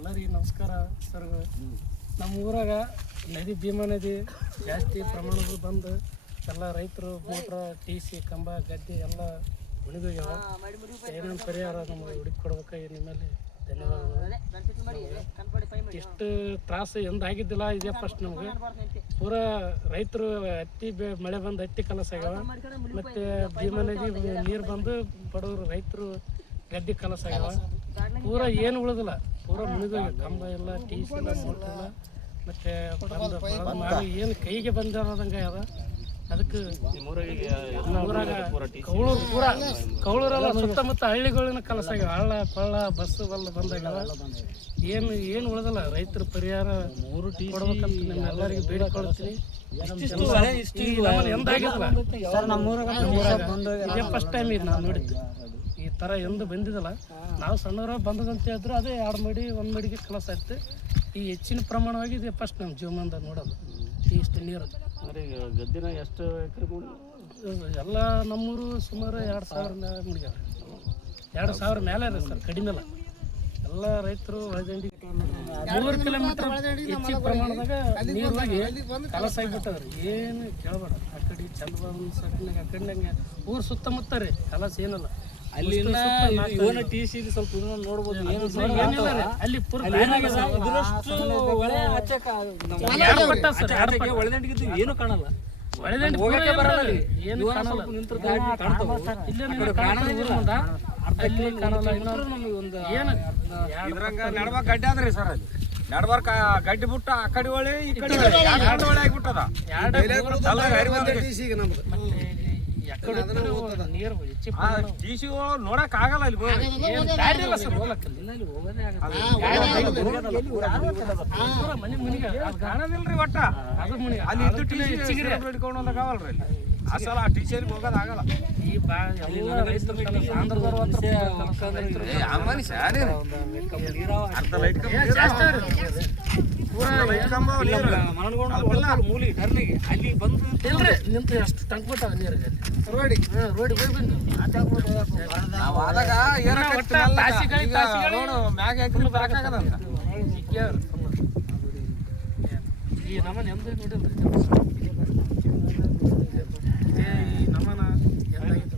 ಎಲ್ಲರಿಗೂ ನಮಸ್ಕಾರ ಸರ್. ನಮ್ಮ ಊರಾಗ ನದಿ ಭೀಮಾ ನದಿ ಜಾಸ್ತಿ ಪ್ರಮಾಣದಲ್ಲಿ ಬಂದು ಎಲ್ಲ ರೈತರು ಮೋಟ್ರ TC ಕಂಬ ಗದ್ದೆ ಎಲ್ಲ ಮುಳುಗೋಗ್ಯಾವ. ಏನೇನು ಪರಿಹಾರ ನಮಗೆ ಹುಡುಕಿಕೊಡ್ಬೇಕು ನಿಮ್ಮಲ್ಲಿ ಧನ್ಯವಾದಗಳು. ಇಷ್ಟು ತ್ರಾಸು ಎಂದಾಗಿದ್ದಿಲ್ಲ, ಇದೇ ಫಸ್ಟ್ ನಮ್ಗೆ. ಪೂರಾ ರೈತರು ಹತ್ತಿ ಮಳೆ ಬಂದು ಹತ್ತಿ ಕಲಸ ಆಗ್ಯಾವ. ಮತ್ತು ಭೀಮಾ ನದಿ ನೀರು ಬಂದು ಬಡವರು ರೈತರು ಗದ್ದೆ ಕಲಸ ಆಗ್ಯಾವ. ಪೂರಾ ಏನು ಉಳಿದಿಲ್ಲ, ಪೂರಾ ಮುಳುಗೋಗ್ಯಾವ. ಕಂಬ ಇಲ್ಲ, TC ಇಲ್ಲ, ಮೋಟ್ರ್ ಇಲ್ಲ. ಮತ್ತು ಮಾಡಿ ಏನು ಕೈಗೆ ಬಂದಿರೋದಂಗೆ ಅದ. ಅದಕ್ಕೆ ಊರಾಗ ಕೌಳೂರೆಲ್ಲ ಸುತ್ತಮುತ್ತ ಹಳ್ಳಿಗಳಿನ ಕಲಸ ಆಗ್ಯಾವ. ಹಳ್ಳ ಕೊಳ್ಳ ಬಸ್ಸು ಬಂದಾಗ್ಯಾವ. ಏನು ಉಳಿದಿಲ್ಲ. ರೈತರ ಪರಿಹಾರ ಕೊಡ್ಬೇಕಂತ ನಿಮ್ಮೆಲ್ಲರಿಗೂ ಬೇಡಿಕೊಳ್ತೀನಿ. ಎಂದಾಗಿಲ್ಲ ಇದೇ ಫಸ್ಟ್ ಟೈಮ್ ಇದು ನಾವು ನೋಡಿದ್ದು. ಈ ಥರ ಎಂದು ಬಂದಿದ್ದಲ್ಲ. ನಾವು ಸಣ್ಣವರ ಬಂದದಂತ ಹೇಳಿದ್ರೆ ಅದೇ 2 ಮಡಿ 1 ಮಡಿಗೆ ಕಲಸ ಆಗ್ತದೆ. ಈ ಹೆಚ್ಚಿನ ಪ್ರಮಾಣವಾಗಿ ಇದೆ ಫಸ್ಟ್ ನಮ್ಮ ಜೀವನದಾಗ ನೋಡೋದು ಇಷ್ಟು ನೀರು. ಗದ್ದಿನ ಎಷ್ಟು ಎಕರೆ ಎಲ್ಲ ನಮ್ಮೂರು ಸುಮಾರು 2000 ಮೇಲೆ ಮುಡಿಗ್ಯಾವ. 2000 ಮೇಲೆ ಇದೆ ಸರ್, ಕಡಿಮೆ ಇಲ್ಲ. ಎಲ್ಲ ರೈತರು ಒಳದಂಡಿ 3 ಕಿಲೋಮೀಟರ್ ಹೆಚ್ಚಿನ ಪ್ರಮಾಣದಾಗ ನೀರು ಹೋಗಿ ಕಲಸ ಆಗಿಬಿಟ್ಟದ್ರಿ. ಏನು ಕೇಳಬೇಡ. ಆ ಕಡೆ ಚಂದ್ರಬಾಬು ಸಟ್ನಾಗ ಆ ಕಡೆನಂಗೆ ಊರು ಸುತ್ತಮುತ್ತ ರೀ ಕಲಸ ಏನಲ್ಲ. ಅಲ್ಲಿನ TC ಸ್ವಲ್ಪ ನೋಡ್ಬೋದು. ಅಲ್ಲಿ ಒಳದಂಡಿಗಿದ್ದು ಏನು ಕಾಣಲ್ಲ. ಹೋಗಕ್ಕೆ ಬರಲ್ಲ. ಏನು ಕಾಣಲ್ಲ. ಇದ್ರಂಗ ನಡ್ಬಾರ್ಕ ಗಡ್ಡೆ ಆದ್ರಿ ಸರ್. ಅಲ್ಲಿ ನಡ್ಬಾರ್ಕ ಗಡ್ಡಿ ಬಿಟ್ಟು ಆ ಕಡೆ ಹೊಳೆ ಈ ಕಡೆ ಹೊಳೆ ಆಗಿಬಿಟ್ಟದ. TC ನೋಡಕ್ ಆಗಲ್ಲ. ಇಲ್ಲಿ ಕಾಣದಿಲ್ರಿ ಒಟ್ಟ. ಅಲ್ಲಿ ಇದ್ದು TC ಹಿಡ್ಕೊಂಡು ಹೋಗಲ್ರಿ. ಅಸಲ TC ಹೋಗೋದಾಗಲ್ಲ. ಈ ಅಲ್ಲಿ ಬಂದು ನಿಂತು ಅಷ್ಟು ತಂಕ್ಬಿಟ್ಟಾವ ನೀರಿಗೆ. ರೋಡಿ ಹೋಗಿ ಬಂದು ಈ ನಮ್ಮನ ಎಂದ ನೋಡಿಲ್ರಿ. ಈ ನಮ್ಮನ ಎಂದಾಗಿತ್ತು